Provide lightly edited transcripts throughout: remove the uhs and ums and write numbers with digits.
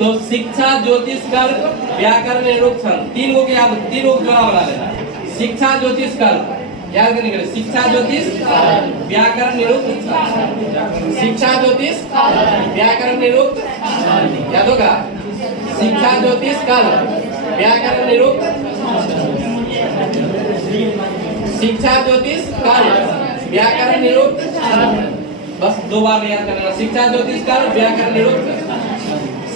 तो शिक्षा, ज्योतिष, कल्प, व्याकरण, निरुक्तम, तीन को याद, तीन को जोड़ा बना लेना। शिक्षा, ज्योतिष, कल्प याद करने के लिए शिक्षा, ज्योतिष, व्याकरण, निरुक्त, शिक्षा, ज्योतिष, व्याकरण, निरुक्त याद होगा। शिक्षा, ज्योतिष, कल्प, व्याकरण, निरुक्त, शिक्षा, ज्योतिष, कल्प, व्याकरण, निरुक्त, बस दो बार याद करना। शिक्षा, ज्योतिष, कल्प, व्याकरण, निरुक्त।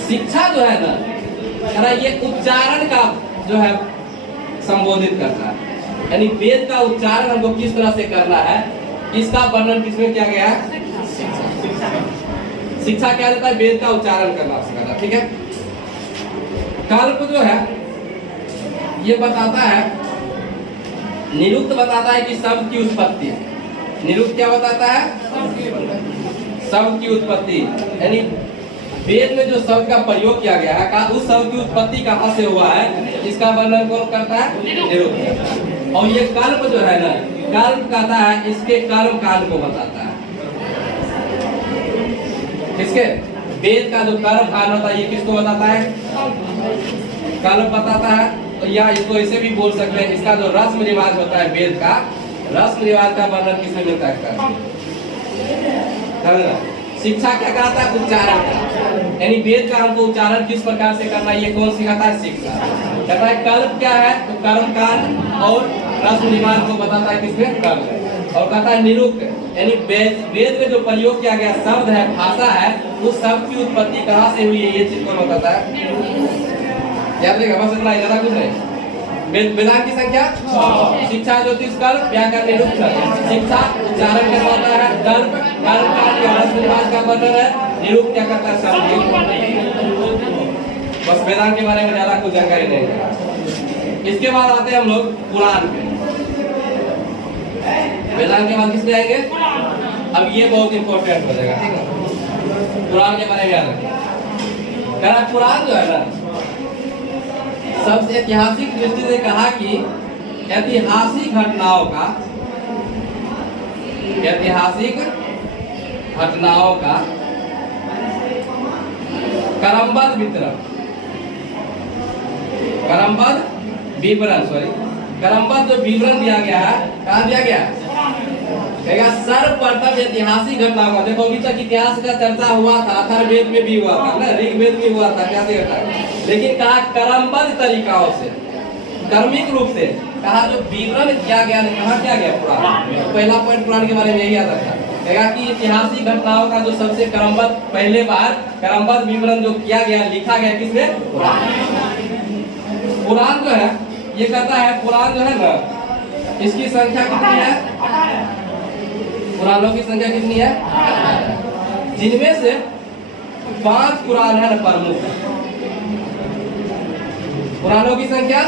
शिक्षा जो है ना ये उच्चारण का जो है संबोधित करता है, यानी वेद का उच्चारण हमको किस तरह से करना है इसका वर्णन किसमें किया गया है। शिक्षा क्या देता है, वेद का उच्चारण करना सिखाता है, ठीक है। कल्प जो है ये बताता है, निरुक्त बताता है कि शब्द की उत्पत्ति। निरुक्त क्या बताता है, शब्द की उत्पत्ति, यानी वेद में जो शब्द का प्रयोग किया गया है उस शब्द की उत्पत्ति कहाँ से हुआ है इसका वर्णन कौन करता है, निरुक्त। और ये कल्प जो है ना, कल्प कहता है इसके कर्म कांड को बताता है। किसके, वेद का जो कर्म कांड होता है ये किसको बताता है, कल्प बताता है। तो या इसको ऐसे भी बोल सकते हैं, इसका जो रस्म रिवाज होता है वेद का, रस्म रिवाज का वर्णन किसमें मिलता है। शिक्षा क्या कहता है, उच्चारण का, यानी वेद का हमको उच्चारण किस प्रकार से करना है ये कौन सिखाता है, शिक्षा। कहता है कल्प क्या है, तो कर्म कांड और रस्म रिवाज को बताता है किसमें, कल्प। और कहता है निरुक्त, यानी वेद में जो प्रयोग किया गया शब्द है, भाषा है, उस शब्द की उत्पत्ति कहाँ से हुई है ये चीज कौन बताता है। याद रखेगा, बस इतना, ज्यादा कुछ नहीं। वेदांत की संख्या, शिक्षा, ज्योतिष, कल्प, व्याकरण, निरुक्त। शिक्षा उच्चारण करवाता है, कल्प कर्म कांड या रस्म रिवाज का वर्णन है, निरुक्त क्या करता है, शब्द। बस वेदांत के बारे में ज्यादा कुछ जानकारी नहीं है। इसके बाद आते हैं हम लोग पुराण पे। वेदांत के बाद किस पे आएंगे, अब ये बहुत इंपॉर्टेंट हो जाएगा, ठीक है। पुराण के बारे में याद रखें। पुराण जो है ना सबसे ऐतिहासिक दृष्टि से कहा कि ऐतिहासिक घटनाओं का क्रमबद्ध विवरण दिया गया है। कहाँ दिया गया है, सर्वप्रथम ऐतिहासिक घटनाओं का। देखो अभी तक इतिहास का चर्चा हुआ था, अथर्ववेद में भी हुआ था ना, ऋग्वेद में हुआ था, क्या घटा, लेकिन कहा क्रमबद्ध तरीकाओं से, क्रमिक रूप से कहा जो विवरण किया गया, कहा किया गया पुराण। पहला पॉइंट पुराण के बारे में यही आता था, कहा कि ऐतिहासिक घटनाओं का जो सबसे क्रमबद्ध, पहले बार क्रमबद्ध विवरण जो किया गया, लिखा गया किसमें, पुराण जो है ये कहता है, पुराण जो है ना इसकी संख्या कितनी है, पुराणों की संख्या कितनी है, जिनमें से 5 पुराण है प्रमुख। पुराणों की संख्या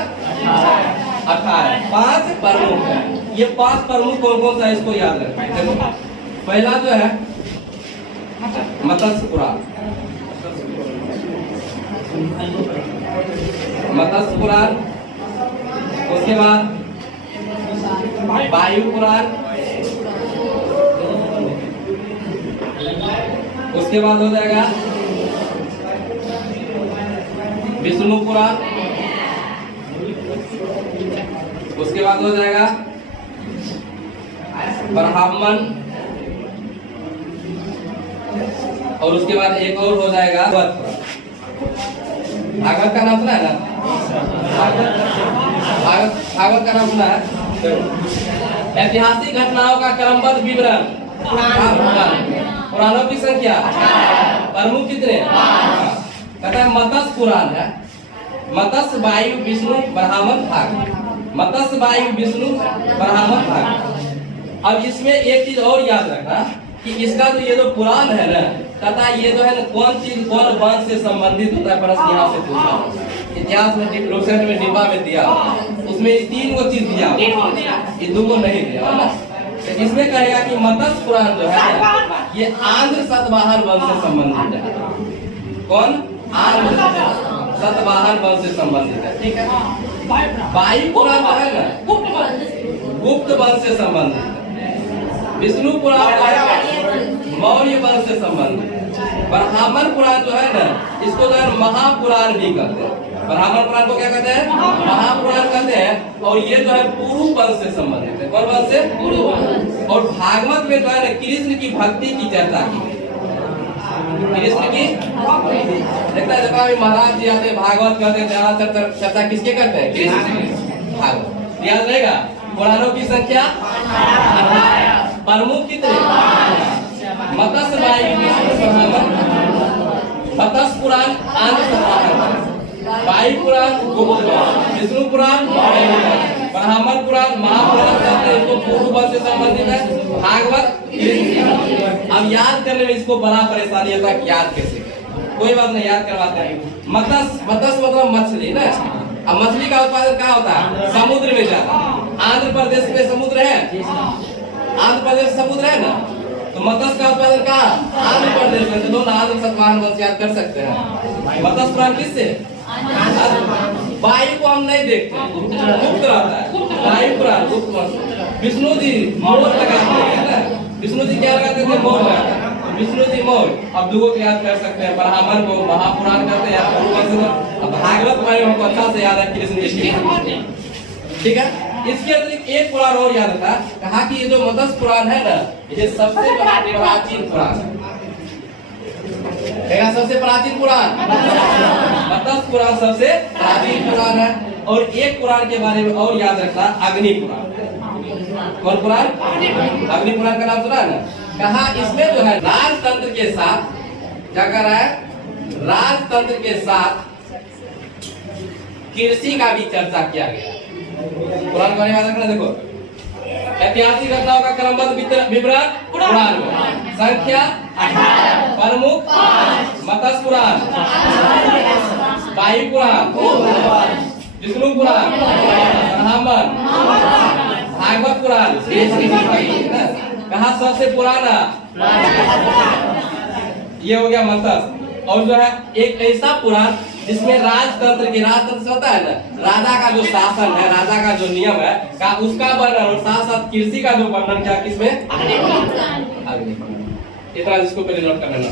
18, 5 प्रमुख है। ये 5 प्रमुख कौन कौन सा है इसको याद रखें। पहला जो है मत्स्य पुराण, मत्स्य पुराण। उसके बाद वायु पुराण, उसके बाद हो जाएगा विष्णु पुराण, उसके बाद हो जाएगा ब्राह्मण, और उसके बाद एक और हो जाएगा भागवत का नाम सुना है ना, भागवत का नाम सुना है। ऐतिहासिक घटनाओं का क्रमबद्ध विवरण, पुराणों की संख्या प्रमुख कितने, कहता है मत्स्य पुराण है, मत्स्य वायु विष्णु ब्राह्मण भाग, मत्स्य वायु विष्णु ब्राह्मण भाग। अब इसमें एक चीज और याद रखना कि इसका जो ये जो पुराण है ना, कहता है ये जो है ना कौन चीज कौन वंश से संबंधित होता है, प्रश्न यहाँ से पूछा। इतिहास में लोकसेट में डिब्बा में दिया, उसमें 3 को चीज दिया, ये 2 को नहीं दिया ना। तो इसमें कहेगा कि मत्स्य पुराण जो है ये आंध्र सतवाहन वंश से संबंधित है। कौन, आंध्र सतवाहन वंश से संबंधित है, ठीक है। वायु पुराण जो है ना गुप्त वंश से संबंधित है। विष्णु पुराण मौर्य वंश से संबंधित। ब्राह्मण पुराण जो है ना इसको जो है महापुराण भी कहते हैं। ब्राह्मण पुराण को क्या कहते हैं? महापुराण कहते हैं। और ये जो है पुरु वंश से संबंधित है। कौन वंश से? पुरु वंश। और भागवत में जो है कृष्ण की भक्ति की चर्चा की है। कृष्ण की देखता है जब अभी महाराज जी आते भागवत कहते हैं, ज्यादातर चर्चा किसके करते हैं? कृष्ण भागवत। याद रहेगा पुराणों की संख्या 18, प्रमुख कितने? मत्स्य वायु विष्णु ब्रह्मांड। मत्स्य पुराण आंध्र वायु पुराण विष्णु पुराण ब्राह्मण पुराण महापुराण कहते हैं। इसको पूर्व वंश से संबंधित है। भागवत अब याद करने में इसको बड़ा परेशानी होता है, याद कैसे? कोई बात नहीं, याद करवाते हैं। मत्स्य मतलब मछली ना। अब मछली का उत्पादन कहाँ होता है? समुद्र में जाता है। आंध्र प्रदेश में समुद्र है, आंध्र प्रदेश समुद्र है ना, तो मत्स्य का उत्पादन कहाँ? आंध्र प्रदेश में। तो दोनों आंध्र सतवाहन वंश याद कर सकते हैं। मत्स्य पुराण किससे? वायु को हम नहीं देखते, गुप्त रहता है। वायु पुराण गुप्त वंश। विष्णु जी मोर लगाते हैं ना, विष्णु जी क्या लगाते थे? मोर लगाते हैं। विष्णु जी मोर। अब दुगो को याद कर सकते हैं, ब्राह्मण को महापुराण कहते हैं। अब भागवत में हमको अच्छा से याद है कृष्ण जी। ठीक है, इसके अतिरिक्त एक पुराण और याद था, कहा कि ये जो मत्स्य पुराण है ना, ये सबसे प्राचीन पुराण है। सबसे प्राचीन पुराण मत्स्य पुराण सबसे प्राचीन पुराण है। और एक पुराण के बारे में और याद रखना, अग्नि पुराण। कौन पुराण? अग्नि पुराण का नाम सुना है ना? कहा इसमें जो है राजतंत्र के साथ क्या कर रहा है? राजतंत्र के साथ कृषि का भी चर्चा किया गया। पुराण के बारे में याद रखना। देखो ऐतिहासिक घटनाओं का क्रमबद्ध विवरण पुराण में। संख्या 18, प्रमुख मत्स्य पुराण, वायु पुराण, विष्णु पुराण, ब्राह्मण, भागवत पुराण। कहा सबसे पुराना? ये हो गया मत्स्य। और जो है एक ऐसा पुराण जिसमें राजतंत्र होता है ना, राजा का जो शासन है, राजा का जो नियम है का उसका वर्णन और साथ साथ कृषि का जो वर्णन क्या किसमें? अग्नि। इतना जिसको पहले नोट कर लेना।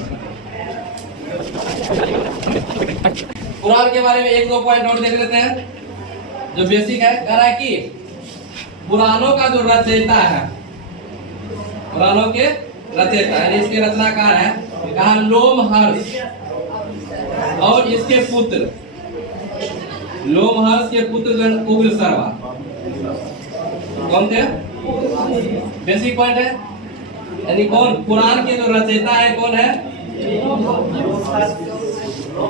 पुराण के बारे में एक दो पॉइंट और देख लेते हैं जो बेसिक है। कह रहा है कि पुराणों का जो रचयिता है, पुराणों के रचयिता है, इसके रचनाकार है, कहा लोमहर्ष और इसके पुत्र, लोमहर्ष के पुत्र जो उग्रसर्वा। कौन थे? बेसिक पॉइंट है। यानी कौन? पुराण के जो रचयिता है कौन है?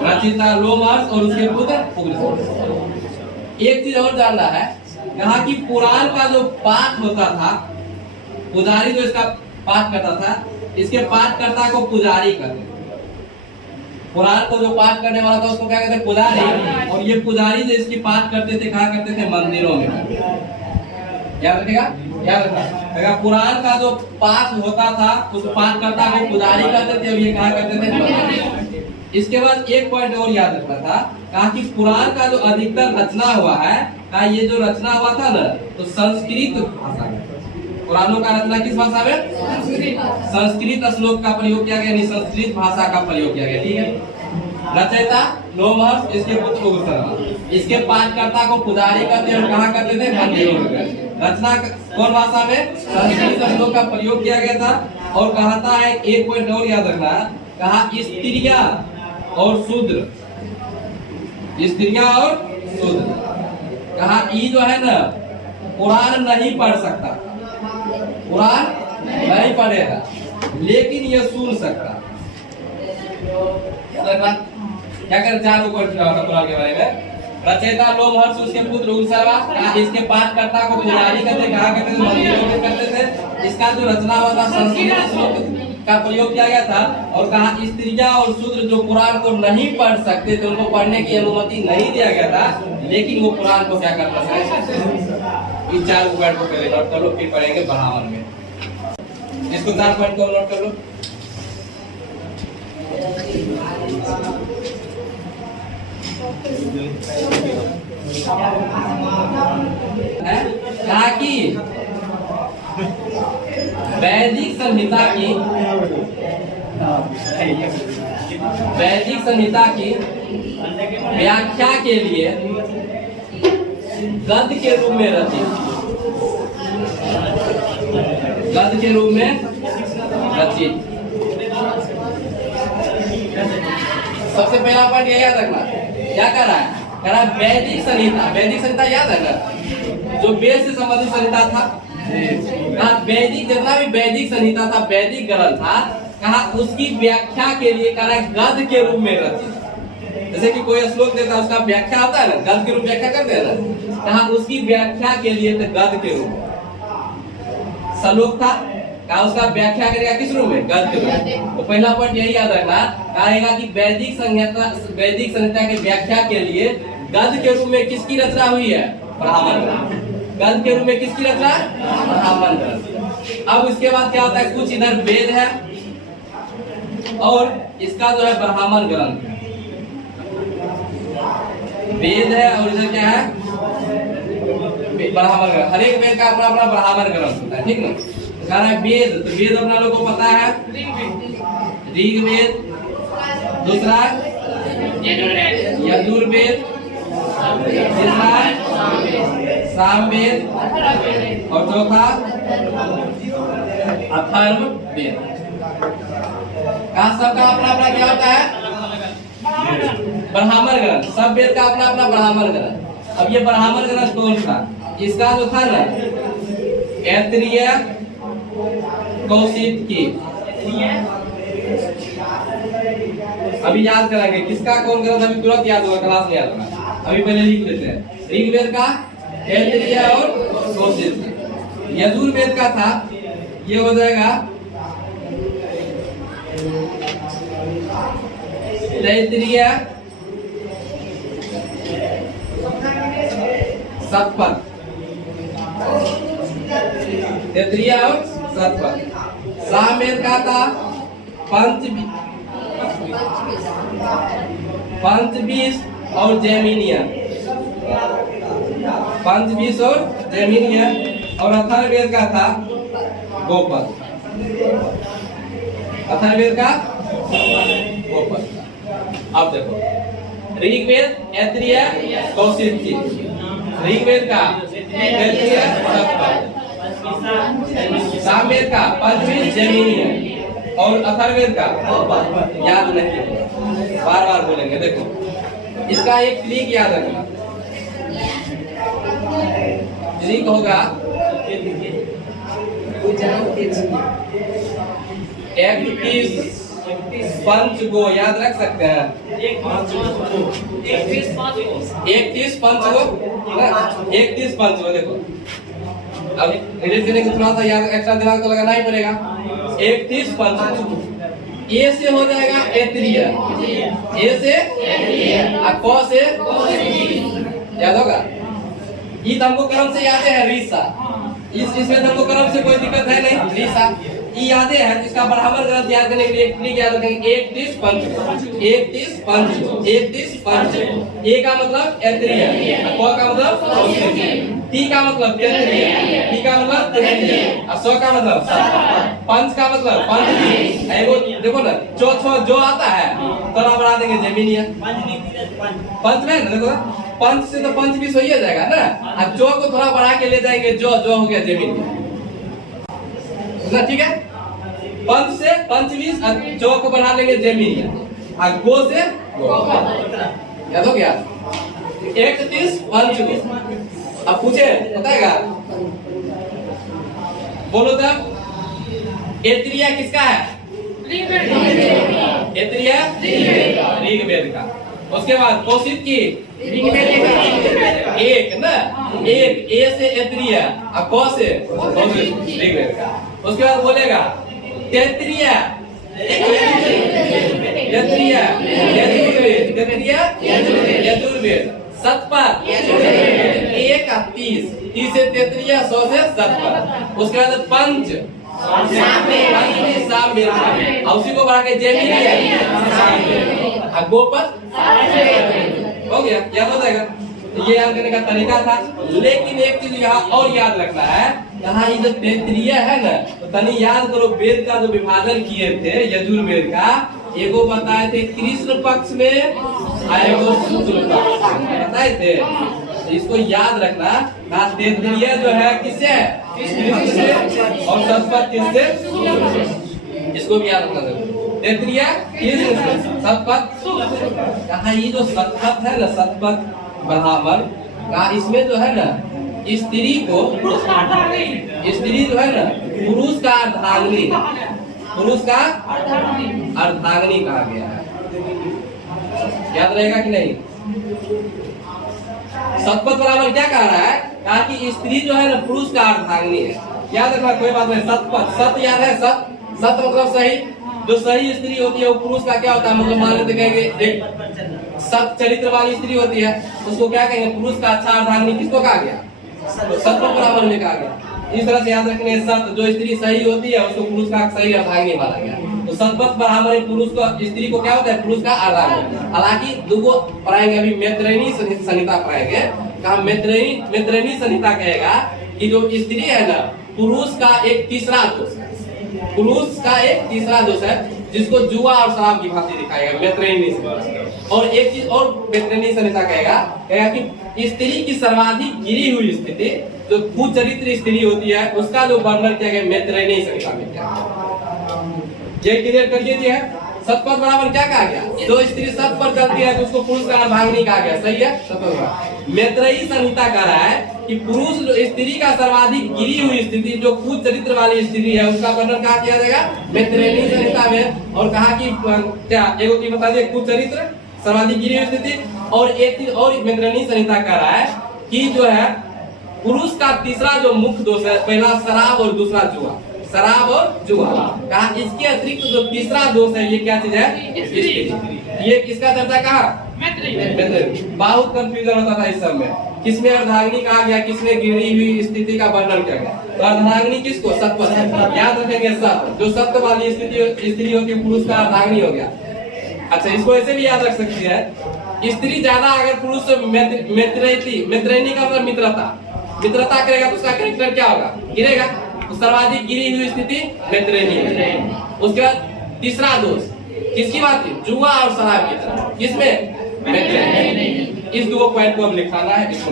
रचयिता लोमहर्ष और उसके पुत्र उग्रसर्वा। एक चीज और जानना है, कहा कि पुराण का जो पाठ होता था, पुजारी जो इसका पाठ करता था, इसके पाठकर्ता को पुजारी कहते थे। पुराण को जो पाठ करने वाला था उसको क्या कहते थे? पुजारी। और ये पुजारी जो इसकी पाठ करते थे कहाँ करते थे? मंदिरों में। याद रखेगा, याद रखना। पुराण का जो पाठ होता था उस पाठकर्ता को पुजारी कहते थे और ये कहा करते थे? इसके बाद एक पॉइंट और याद रखना था, कहा कि पुराण का जो अधिकतर रचना हुआ है, कहा ये जो रचना हुआ था ना, तो संस्कृत भाषा में। पुराणों का रचना किस भाषा में? संस्कृत श्लोक का प्रयोग किया गया, संस्कृत भाषा का प्रयोग किया गया। ठीक है। रचयिता लोमहर्ष, इसके पुत्र उग्रसर्वा, इसके पाठकर्ता को पुजारी कहते हैं और कहा करते थे? मंदिरों में। रचना कौन भाषा में? संस्कृत श्लोक का प्रयोग किया गया था। और कहता है एक पॉइंट और याद रखना, कहा स्त्रियां और शूद्र, स्त्रियां और शूद्र, कहा ये जो है ना पुराण नहीं पढ़ सकता, पुराण नहीं पढ़ेगा लेकिन ये सुन सकता। क्या कर 4 पुराण के बारे में। रचयिता लोमहर्ष, उसके पुत्र उग्रसर्वा, इसके पाठकर्ता को पुजारी कहते, कहा करते थे? मंदिरों में करते थे। इसका जो रचना हुआ था संस्कृत श्लोक का प्रयोग किया गया था। और कहा स्त्रियां और शूद्र जो पुराण को नहीं पढ़ सकते थे, उनको पढ़ने की अनुमति नहीं दिया गया था, लेकिन वो पुराण को क्या करता था? इन 4 पॉइंट को पहले नोट कर लो, फिर पढ़ेंगे ब्राह्मण में। इसको 4 पॉइंट को नोट कर लो। कहा कि वैदिक संहिता की वैदिक संहिता की व्याख्या के लिए गद्य के रूप में रचित, गद्य के रूप में रचित। सबसे पहला पॉइंट ये याद रखना, क्या कर रहा है, कह रहा है वैदिक संहिता। वैदिक संहिता याद है ना, जो वेद से संबंधित संहिता था। कहा वैदिक, जितना भी वैदिक संहिता था, वैदिक ग्रंथ था, कहा उसकी व्याख्या के लिए कह रहा है गद्य के रूप में रचित। जैसे कि कोई श्लोक देता है, उसका व्याख्या होता है ना, गद्य के रूप व्याख्या करते हैं ना, कहा उसकी व्याख्या के लिए तो गद्य के रूप। श्लोक था, कहा उसका व्याख्या करेगा किस रूप में, गद्य के रूप। तो पहला पॉइंट यही याद रखना, कहेगा कि वैदिक संहिता की व्याख्या के लिए गद्य के रूप में किसकी रचना हुई है, ब्राह्मण ग्रंथ। गद्य के रूप में किसकी रचना, ब्राह्मण ग्रंथ। अब इसके बाद क्या होता है, कुछ इधर वेद है और इसका जो है ब्राह्मण ग्रंथ, वेद है और इधर क्या है, ब्राह्मण ग्रंथ। हर एक वेद का अपना अपना ब्राह्मण ग्रंथ होता है, ठीक ना। कह रहा है वेद, तो वेद अपना लोगों को पता है, ऋग्वेद, दूसरा यजुर्वेद, तीसरा सामवेद और चौथा अथर्ववेद। सबका अपना अपना क्या होता है, ब्राह्मण ग्रंथ। सब वेद का अपना अपना ब्राह्मण ग्रंथ। अब ये ब्राह्मण ग्रंथ कौन था, इसका जो था ना, ऐत्रेय कौशिकी। अभी याद करेंगे किसका कौन ग्रंथ, अभी तुरंत याद होगा, क्लास में याद होगा। अभी पहले लिख लेते हैं, ऋग्वेद का ऐत्रेय और कौशिकी। यजुर्वेद का था, ये हो जाएगा तैत्तिरीय, सतपथ, तैत्तिरीय और सतपथ। सामवेद का था पंचबीस और जैमिनीय, पंचबीस और जैमिनीय। और अथर्ववेद का था गोपद, अथर्ववेद का गोपद। अब देखो, ऋग्वेद ऐत्रेय कौशिकी, ऋग्वेद का ऐत्रेय सतपथ, सामवेद का पंचबीस जैमिनीय और अथर्ववेद का याद नहीं, बार बार बोलेंगे। देखो इसका एक ट्रिक याद रखना, ट्रिक होगा पंच गो, याद रख सकते हैं, 31 पंच गो, 31 पंच गो। देखो अब एडिट करने के थोड़ा सा याद, एक्स्ट्रा दिमाग तो लगाना ही पड़ेगा। 31 पंच, ए से हो जाएगा ऐत्रेय, ए से और क से याद होगा। ये तो हमको क्रम से याद है, रीसा। इसमें तो हमको क्रम से कोई दिक्कत है नहीं, रीसा ये यादें हैं। इसका ब्राह्मण ग्रंथ याद करने के लिए एक ट्रिक याद रखेंगे, 31 पंच, 31 पंच, 31 पंच। ए का मतलब ऐत्रेय, क का मतलब कौशिकी, टी का मतलब तैत्तिरीय, टी का मतलब तैत्तिरीय, और स का मतलब पंच का मतलब पंचबीस। एगो देखो ना, जो आता है थोड़ा बढ़ा देंगे जैमिनीय। पंच में देखो, पंच से तो पंचबीस हो ही जाएगा ना, और जो को थोड़ा बढ़ा के ले जाएंगे, जो हो गया जैमिनीय। ठीक है, पंच से पंचबीस, जो को बढ़ा लेंगे जैमिनीय, और गो से याद हो गया 31 पंच गो। अब पूछे बताएगा, बोलो तब ऐत्रेय किसका है, ऐत्रेय ऋग्वेद का। उसके बाद कौशिकी एक ना, एक ए से ऐत्रेय और क से ऋग्वेद का। उसके बाद बोलेगा तैत्तिरीय, यजुर्वेद, सतपथ, 1 और 30, 30 से तैत्तिरीय, 100 से सतपथ। उसके बाद पंच, सामवेद, उसी को बढ़ा के जैमिनीय, गोपद हो गया, याद हो जाएगा। ये याद करने का तरीका था। लेकिन एक चीज यहाँ और याद रखना है, यहाँ ये जो तैत्तिरीय है ना, तो तनी याद करो, वेद का जो विभाजन किए थे यजुर्वेद का, एगो बताए थे कृष्ण पक्ष में, एगो शुक्ल पक्ष में बताए थे। इसको याद रखना। कहा तैतरीय जो है किससे है? कृष्ण से, और सतपथ किससे? इसको भी याद रखना। तैतरीय कृष्ण से, सतपथ शुक्ल। कहा ये जो सतपथ है ना, सतपथ ब्राह्मण का, इसमें जो है ना स्त्री को, स्त्री जो है ना पुरुष का अर्धांगिनी, पुरुष का अर्धांगिनी कहा गया है। याद रहेगा कि नहीं? सतपथ ब्राह्मण क्या कह रहा है? कहा कि स्त्री जो है ना पुरुष का अर्धांगिनी है। याद रखना, कोई बात नहीं। सतपथ, सत याद है? सत, सत मतलब सही। जो सही स्त्री होती है वो पुरुष का क्या होता है? मतलब मान लेते कहेंगे एक सत चरित्र वाली स्त्री होती है, उसको क्या कहेंगे? पुरुष का अच्छा अर्धांगिनी किसको कहा गया? सतपथ ब्राह्मण में कहा गया। इस तरह से याद रखने, सत जो स्त्री सही होती है उसको पुरुष का सही अर्धांगिनी माना गया। तो सतपथ ब्राह्मण पुरुष को, स्त्री को क्या होता है? पुरुष का अर्धांगिनी। हालांकि दो पढ़ाएंगे अभी, मैत्रेयी संहिता पढ़ाएंगे। कहा मैत्रेयी संहिता कहेगा कि जो स्त्री है ना पुरुष का एक तीसरा दोष है, पुरुष का एक तीसरा दोष है जिसको जुआ और शराब की भांति दिखाएगा मैत्रेयी संहिता। और एक चीज और मैत्रेयी संहिता कहेगा कि स्त्री की सर्वाधिक गिरी हुई स्थिति, जो कुचरित्र स्त्री होती है, उसका जो वर्णन किया गया मैत्रेयी संहिता में क्या। ये क्लियर कर दीजिए। सतपथ ब्राह्मण क्या कहा गया? जो स्त्री सत पर चलती है तो उसको पुरुष का अर्धांगिनी कहा गया। सही है? सतपथ। मैत्रेयी संहिता कह रहा है कि पुरुष स्त्री का सर्वाधिक गिरी हुई स्थिति, जो कुचरित्र वाली स्त्री है, उसका वर्णन कहा किया जाएगा मैत्रेयी संहिता में। और कहा कि क्या एगो की बता दिए कुचरित्र, सर्वाधिक गिरी हुई स्थिति। और एक चीज और मैत्रेयी संहिता कह रहा है कि जो है पुरुष का तीसरा जो मुख्य दोष है, पहला शराब और दूसरा जुआ, शराब और जुआ। कहा इसके अतिरिक्त जो तीसरा दोष है ये क्या चीज है? ये किसका चर्चा कहा? बहुत कंफ्यूजन होता था इस सब में, किसमें अर्धांगिनी कहा गया, किसमें गिरी हुई स्थिति का वर्णन किया गया। तो अर्धांगिनी किसको? सतपथ। याद रखेंगे सत, जो सत्य वाली स्त्री होती है पुरुष का अर्धांगिनी हो गया। अच्छा, इसको ऐसे भी याद रख सकती है, स्त्री ज्यादा अगर पुरुष से मैत्रेयी का मतलब मित्रता करेगा तो उसका कैरेक्टर क्या होगा? गिरेगा। तो सर्वाधिक गिरी हुई स्थिति मैत्रेयी। उसके बाद तीसरा दोष किसकी बात है? जुआ और शराब की तरफ। किसमें? मैत्रेयी। इस दो पॉइंट को अब लिखाना है, इसको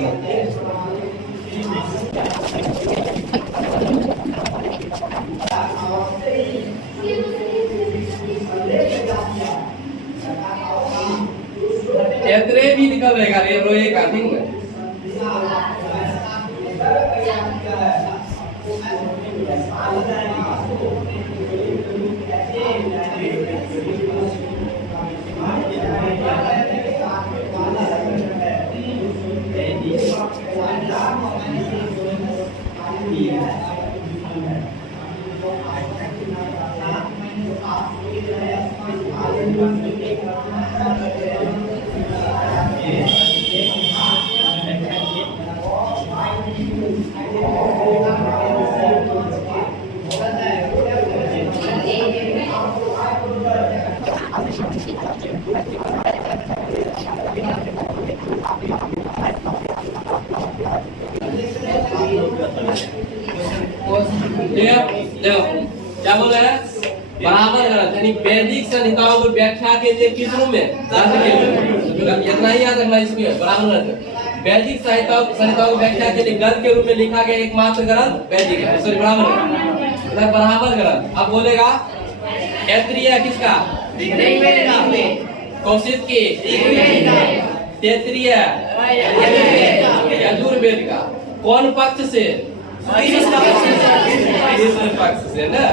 ऐतरे भी निकल रहेगा, रोएगा ठीक है। क्या बोल रहे हैं? बराबर गलत, यानी वैदिक संहिताओं की व्याख्या के लिए किस रूप में? इतना ही याद रखना इसमें। बराबर गलत, वैदिक संहिताओं की व्याख्या के लिए गलत के रूप में लिखा गया एकमात्र ग्रंथ वैदिक है। सॉरी, बराबर गलत। अब बोलेगा ऐतरेय किसका? कौशिक की। तैतरीय यजुर्वेद का। कौन पक्ष से? कृष्ण पक्ष से ना।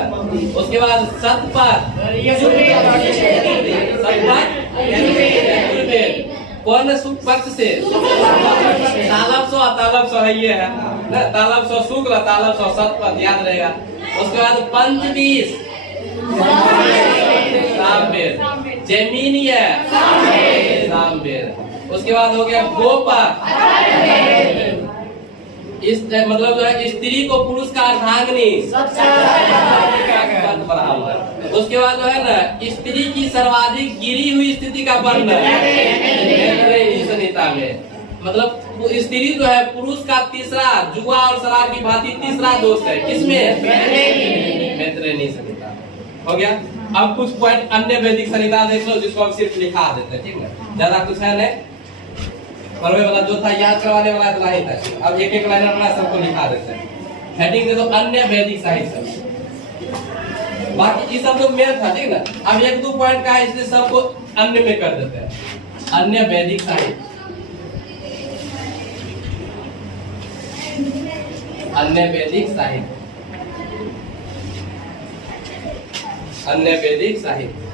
उसके बाद सतपथ यजुर्वेद। कौन पक्ष से? तालब सौ ये है ना, तालब सौ शुक्ल, तालब सौ सतपथ, याद रहेगा। उसके बाद पंचदीश सामवेद, जैमिनीय सामवेद। उसके बाद हो गया गोपक, इस मतलब जो है स्त्री को पुरुष का अर्धांगिनी। उसके बाद जो है ना स्त्री की सर्वाधिक गिरी हुई स्थिति का वर्णन संहिता में। मतलब स्त्री जो है पुरुष का तीसरा, जुआ और शराब की भांति तीसरा दोष है। किसमें? मैत्रेयी संहिता। हो गया। अब कुछ पॉइंट अन्य वैदिक संहिता देख लो, जिसको हम सिर्फ लिखा देते हैं, ठीक है, ज्यादा कुछ है नहीं, पढ़ने वाला जो था याद करवाने वाला इतना ही था। अब एक एक लाइन अपना सबको लिखा देते हैं। हेडिंग दे दो अन्य वैदिक साहित्य, बाकी ये सब तो मेन था, ठीक ना। अब एक दो पॉइंट का है, इसलिए सबको अन्य में कर देते हैं। अन्य वैदिक साहित्य, अन्य वैदिक साहित्य, अन्य वैदिक साहित्य।